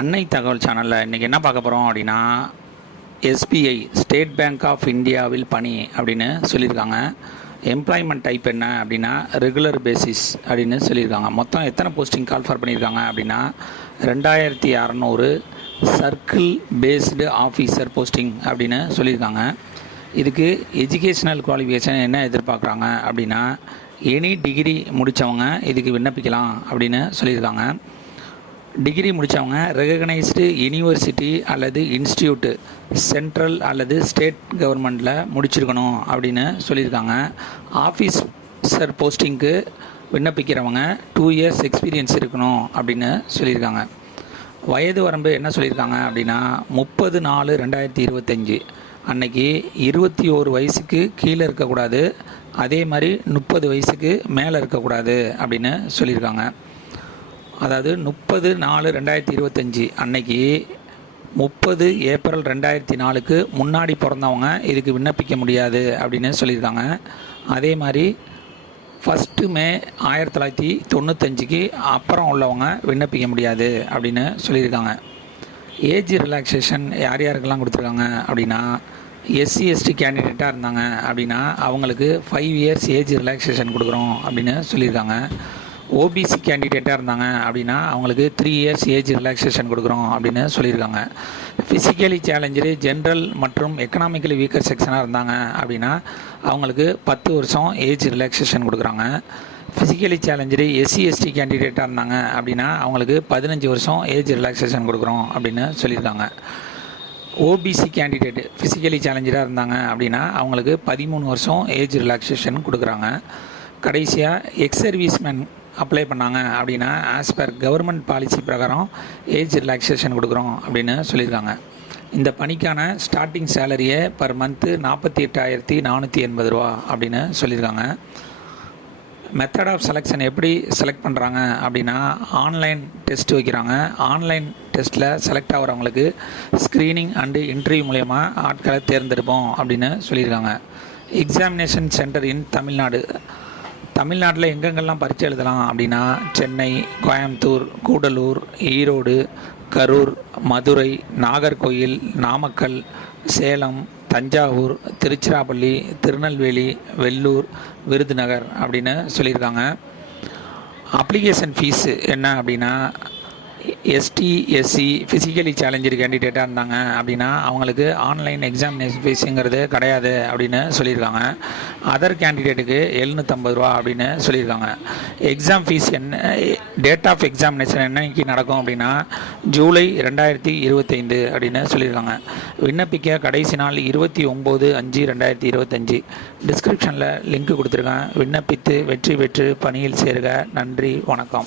அன்னை தகவல் சேனலில் இன்றைக்கி என்ன பார்க்க போகிறோம் அப்படின்னா எஸ்பிஐ ஸ்டேட் பேங்க் ஆஃப் இந்தியாவில் பணி அப்படின்னு சொல்லியிருக்காங்க. எம்ப்ளாய்மெண்ட் டைப் என்ன அப்படின்னா ரெகுலர் பேசிஸ் அப்படின்னு சொல்லியிருக்காங்க. மொத்தம் எத்தனை போஸ்டிங் கால்ஃபர் பண்ணியிருக்காங்க அப்படின்னா ரெண்டாயிரத்தி அறநூறு சர்க்கிள் பேஸ்டு ஆஃபீஸர் போஸ்டிங் அப்படின்னு சொல்லியிருக்காங்க. இதுக்கு எஜுகேஷ்னல் குவாலிஃபிகேஷன் என்ன எதிர்பார்க்குறாங்க அப்படின்னா எனி டிகிரி முடித்தவங்க இதுக்கு விண்ணப்பிக்கலாம் அப்படின்னு சொல்லியிருக்காங்க. டிகிரி முடித்தவங்க ரெகக்னைஸ்டு யூனிவர்சிட்டி அல்லது இன்ஸ்டியூட்டு சென்ட்ரல் அல்லது ஸ்டேட் கவர்மெண்ட்டில் முடிச்சிருக்கணும் அப்படின்னு சொல்லியிருக்காங்க. ஆஃபீஸ் சார் போஸ்டிங்க்கு விண்ணப்பிக்கிறவங்க டூ இயர்ஸ் எக்ஸ்பீரியன்ஸ் இருக்கணும் அப்படின்னு சொல்லியிருக்காங்க. வயது வரம்பு என்ன சொல்லியிருக்காங்க அப்படின்னா முப்பது நாலு ரெண்டாயிரத்தி இருபத்தஞ்சி. அன்னைக்கு இருபத்தி ஓரு வயசுக்கு கீழே இருக்கக்கூடாது அதே மாதிரி முப்பது வயசுக்கு மேலே இருக்கக்கூடாது அப்படின்னு சொல்லியிருக்காங்க. அதாவது முப்பது நாலு ரெண்டாயிரத்தி இருபத்தஞ்சி அன்னைக்கு முப்பது ஏப்ரல் ரெண்டாயிரத்தி நாலுக்கு முன்னாடி பிறந்தவங்க இதுக்கு விண்ணப்பிக்க முடியாது அப்படின்னு சொல்லியிருக்காங்க. அதே மாதிரி ஃபஸ்ட்டு மே ஆயிரத்தி தொள்ளாயிரத்தி தொண்ணூத்தஞ்சுக்கு அப்புறம் உள்ளவங்க விண்ணப்பிக்க முடியாது அப்படின்னு சொல்லியிருக்காங்க. ஏஜ் ரிலாக்ஸேஷன் யார் யாருக்கெல்லாம் கொடுத்துருக்காங்க அப்படின்னா எஸ்சி எஸ்டி கேண்டிடேட்டாக இருந்தாங்க அப்படின்னா அவங்களுக்கு ஃபைவ் இயர்ஸ் ஏஜ் ரிலாக்ஸேஷன் கொடுக்குறோம் அப்படின்னு சொல்லியிருக்காங்க. ஓபிசி கேண்டிடேட்டாக இருந்தாங்க அப்படின்னா அவங்களுக்கு த்ரீ இயர்ஸ் ஏஜ் ரிலாக்ஸேஷன் கொடுக்குறோம் அப்படின்னு சொல்லியிருக்காங்க. ஃபிசிக்கலி சேலஞ்சு ஜென்ரல் மற்றும் எக்கனாமிக்கலி வீக்கர் செக்ஷனாக இருந்தாங்க அப்படின்னா அவங்களுக்கு பத்து வருஷம் ஏஜ் ரிலாக்ஸேஷன் கொடுக்குறாங்க. ஃபிசிக்கலி சேலஞ்சு எஸ்சி எஸ்டி கேண்டிடேட்டாக இருந்தாங்க அப்படின்னா அவங்களுக்கு பதினஞ்சு வருஷம் ஏஜ் ரிலாக்ஸேஷன் கொடுக்குறோம் அப்படின்னு சொல்லியிருக்காங்க. ஓபிசி கேண்டிடேட் ஃபிசிக்கலி சேலஞ்சராக இருந்தாங்க அப்படின்னா அவங்களுக்கு பதிமூணு வருஷம் ஏஜ் ரிலாக்ஸேஷன் கொடுக்குறாங்க. கடைசியாக எக்ஸ் சர்வீஸ்மேன் அப்ளை பண்ணாங்க அப்படின்னா ஆஸ் பர் கவர்மெண்ட் பாலிசி பிரகாரம் ஏஜ் ரிலாக்ஸேஷன் கொடுக்குறோம் அப்படின்னு சொல்லியிருக்காங்க. இந்த பணிக்கான ஸ்டார்டிங் சேலரியை பர் மந்த்து நாற்பத்தி எட்டாயிரத்தி நானூற்றி எண்பது ரூபா அப்படின்னு சொல்லியிருக்காங்க. மெத்தட் ஆஃப் செலெக்ஷன் எப்படி செலக்ட் பண்ணுறாங்க அப்படின்னா ஆன்லைன் டெஸ்ட் வைக்கிறாங்க. ஆன்லைன் டெஸ்ட்டில் செலக்ட் ஆகிறவங்களுக்கு ஸ்க்ரீனிங் அண்டு இன்டர்வியூ மூலயமா ஆட்களை தேர்ந்தெடுப்போம் அப்படின்னு சொல்லியிருக்காங்க. Examination centre in Tamil Nadu. தமிழ்நாட்டில் எங்கெங்கெல்லாம் பரீட்சை எழுதலாம் அப்படின்னா சென்னை கோயம்புத்தூர் கூடலூர் ஈரோடு கரூர் மதுரை நாகர்கோயில் நாமக்கல் சேலம் தஞ்சாவூர் திருச்சிராப்பள்ளி திருநெல்வேலி வெள்ளூர் விருதுநகர் அப்படின்னு சொல்லியிருக்காங்க. அப்ளிகேஷன் ஃபீஸு என்ன அப்படின்னா எஸ்டி எஸ்சி ஃபிசிக்கலி சேலஞ்சர் கேண்டிடேட்டாக இருந்தாங்க. அப்படின்னா அவங்களுக்கு ஆன்லைன் எக்ஸாமினேஷன் ஃபீஸுங்கிறது கிடையாது அப்படின்னு சொல்லியிருக்காங்க. அதர் கேண்டிடேட்டுக்கு எழுநூற்றம்பது ரூபா அப்படின்னு சொல்லியிருக்காங்க. எக்ஸாம் ஃபீஸ் என்ன டேட் ஆஃப் எக்ஸாமினேஷன் என்னைக்கு நடக்கும் அப்படின்னா ஜூலை ரெண்டாயிரத்தி இருபத்தைந்து அப்படின்னு சொல்லியிருக்காங்க. விண்ணப்பிக்க கடைசி நாள் இருபத்தி ஒம்பது அஞ்சு ரெண்டாயிரத்தி இருபத்தஞ்சி. டிஸ்கிரிப்ஷனில் லிங்க் கொடுத்துருக்கேன். விண்ணப்பித்து வெற்றி பெற்று பணியில் சேருக. நன்றி வணக்கம்.